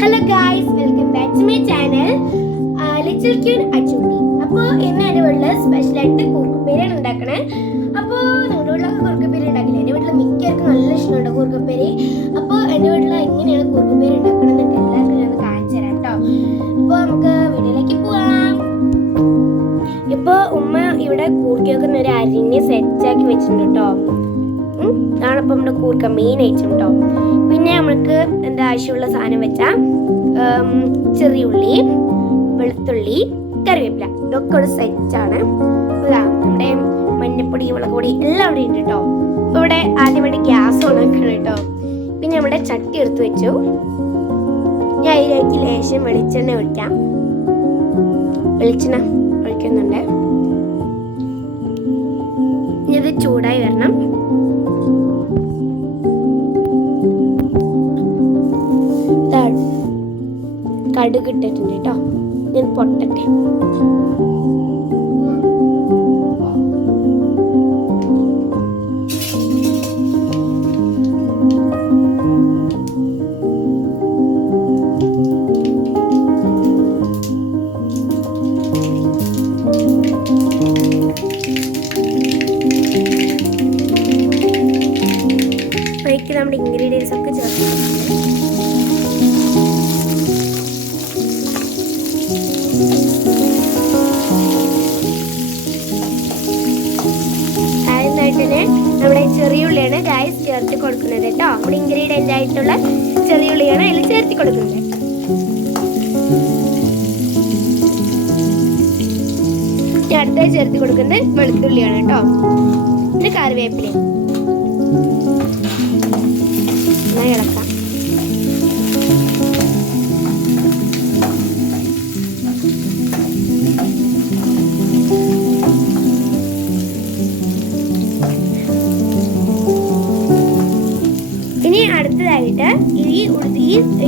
Hello guys, welcome back to my channel little queen Achundi. അപ്പോൾ ഇന്ന് എൻ്റെ വീട്ടിൽ സ്പെഷ്യലായിട്ട് കൂർക്കപ്പേരിയാണ് ഉണ്ടാക്കണേ. അപ്പോൾ നിങ്ങളുടെ വീട്ടിലൊക്കെ കൂർക്കപ്പേരി ഉണ്ടാക്കില്ല. എൻ്റെ വീട്ടിൽ മിക്കവർക്കും നല്ല ഇഷ്ടമുണ്ട് കൂർക്കപ്പേരി. അപ്പോൾ എൻ്റെ വീട്ടിൽ എങ്ങനെയാണ് കൂർക്കപ്പേരി ഉണ്ടാക്കണം എന്നൊക്കെ എല്ലാവർക്കും ഞാൻ കാണിച്ചു തരാം കേട്ടോ. അപ്പോൾ നമുക്ക് വീഡിയോയിലേക്ക് പോവാം. ഇപ്പോൾ ഉമ്മ ഇവിടെ കൂർക്കയൊക്കെ ഒരു അരിഞ്ഞ് സെറ്റാക്കി വെച്ചിട്ടുണ്ട് കേട്ടോ. ഇതാണിപ്പോൾ നമ്മുടെ കൂർക്ക മെയിൻ ഐറ്റം കേട്ടോ. പിന്നെ നമുക്ക് എന്താ ആവശ്യമുള്ള സാധനം വെച്ചാൽ ചെറിയുള്ളി, വെളുത്തുള്ളി, കറിവേപ്പില, ഇതൊക്കെ ഒരു സെറ്റാണ്. നമ്മുടെ മഞ്ഞപ്പൊടി, മുളക് പൊടി എല്ലാം ഇവിടെ ഉണ്ട് കേട്ടോ. അപ്പോൾ ഇവിടെ ആദ്യമായിട്ട് ഗ്യാസ് ഓണാക്കണം കേട്ടോ. പിന്നെ നമ്മുടെ ചട്ടി എടുത്ത് വെച്ചു. ഞാൻ അതിലേക്ക് ലേശം വെളിച്ചെണ്ണ ഒഴിക്കാം. വെളിച്ചെണ്ണ ഒഴിക്കുന്നുണ്ട്. ഇത് ചൂടായി വരണം. കടുക് ഇട്ടിട്ടുണ്ട് കേട്ടോ. ഞാൻ പൊട്ടട്ടെ. അതിലേക്ക് നമ്മുടെ ഇൻഗ്രീഡിയൻസ് ഒക്കെ ചേർത്ത് തന്നെ നമ്മുടെ ചെറിയുള്ളിയാണ് ഗായ്സ് ചേർത്ത് കൊടുക്കുന്നത് കേട്ടോ. നമ്മുടെ ഇൻഗ്രീഡിയൻ്റ് ആയിട്ടുള്ള ചെറിയുള്ളിയാണ് അതിൽ ചേർത്ത് കൊടുക്കുന്നത്. അടുത്തായി ചേർത്ത് കൊടുക്കുന്നത് വെളുത്തുള്ളിയാണ് കേട്ടോ. പിന്നെ കറിവേപ്പില ഇളക്കാം. ഇനി അടുത്തതായിട്ട് ഈ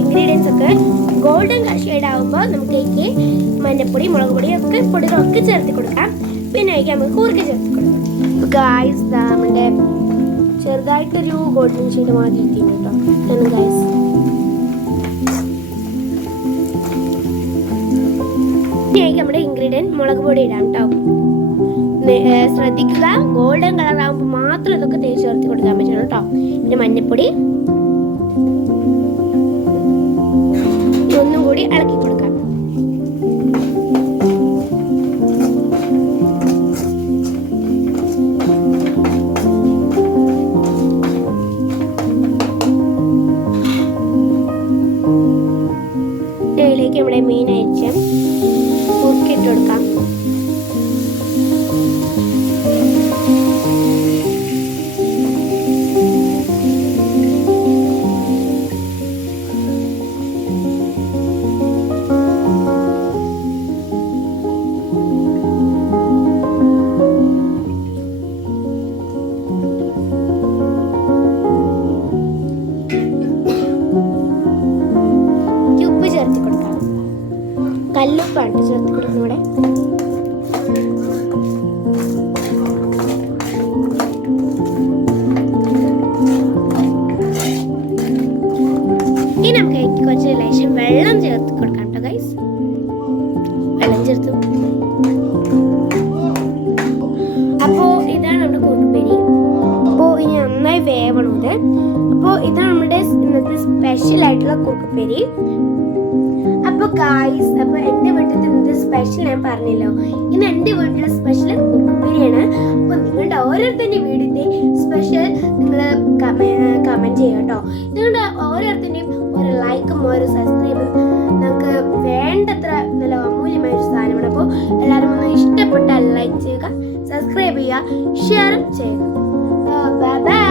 ഇൻഗ്രീഡിയൻസ് ഒക്കെ ഗോൾഡൻ ഷെയ്ഡ് ആകുമ്പോൾ നമുക്കേക്ക് മഞ്ഞപ്പൊടി, മുളക് പൊടി ഒക്കെ പൊടികളൊക്കെ ചേർത്ത് കൊടുക്കാം. പിന്നെ അതിലേക്ക് നമുക്ക് കൂർക്ക ചേർത്ത് കൊടുക്കാം. ഗായ്സ് നമ്മുടെ ചെറുതായിട്ടൊരു ഗോൾഡൻ ഷെയ്ഡ് മാറ്റി എത്തിയിട്ടുണ്ട് കേട്ടോ. ഗായ്സ് ഇനി അതിലേക്ക് നമ്മുടെ ഇൻഗ്രീഡിയൻറ്റ് മുളക് പൊടി ഇടാം കേട്ടോ. ശ്രദ്ധിക്കുക, ഗോൾഡൻ കളർ ആകുമ്പോൾ മാത്രം ഇതൊക്കെ തേച്ച് ചേർത്ത് കൊടുക്കാൻ പറ്റുള്ളൂ കേട്ടോ. പിന്നെ മഞ്ഞപ്പൊടി ഒന്നും കൂടി ഇളക്കി കൊടുക്കാം. ഇതിലേക്ക് നമ്മുടെ മെയിൻ ഐറ്റം കുറുക്കിട്ട് കൊടുക്കാം. ചേർത്ത് കൊടുക്കാം. കല്ലുപ്പാണ് ചേർത്ത് കൊടുക്കുന്നത് ഇവിടെ. ഇനി നമുക്ക് കുറച്ച് ലേശം വെള്ളം ചേർത്ത് കൊടുക്കാം കേട്ടോ ഗൈസ്. വെള്ളം ചേർത്ത് അപ്പോൾ ഇതാണ് നമ്മുടെ കൂർക്കപ്പേരി. അപ്പോൾ ഇനി നന്നായി വേവണത്. അപ്പോൾ ഇതാണ് നമ്മുടെ ഇന്നത്തെ സ്പെഷ്യൽ ആയിട്ടുള്ള കൂർക്കപ്പേരി. അപ്പോൾ ഗായ്സ്, അപ്പോൾ എൻ്റെ വീട്ടിൽ ഇന്നത്തെ സ്പെഷ്യൽ ഞാൻ പറഞ്ഞല്ലോ. ഇന്ന് എൻ്റെ വീട്ടിലെ സ്പെഷ്യൽ കൂർക്കപ്പേരിയാണ്. അപ്പോൾ നിങ്ങളുടെ ഓരോരുത്തരുടെ വീടിൻ്റെ സ്പെഷ്യൽ നിങ്ങൾ കമൻറ്റ് ചെയ്യുക കേട്ടോ. നിങ്ങളുടെ ഓരോരുത്തരുടെയും ഒരു ലൈക്കും ഒരു സബ്സ്ക്രൈബും നമുക്ക് വേണ്ടത്ര നല്ല അമൂല്യമായ ഒരു സാധനമാണ്. അപ്പോൾ എല്ലാവരും ഒന്ന് ഇഷ്ടപ്പെട്ടാൽ ലൈക്ക് ചെയ്യുക, സബ്സ്ക്രൈബ് ചെയ്യുക, ഷെയറും ചെയ്യുക. Bye bye.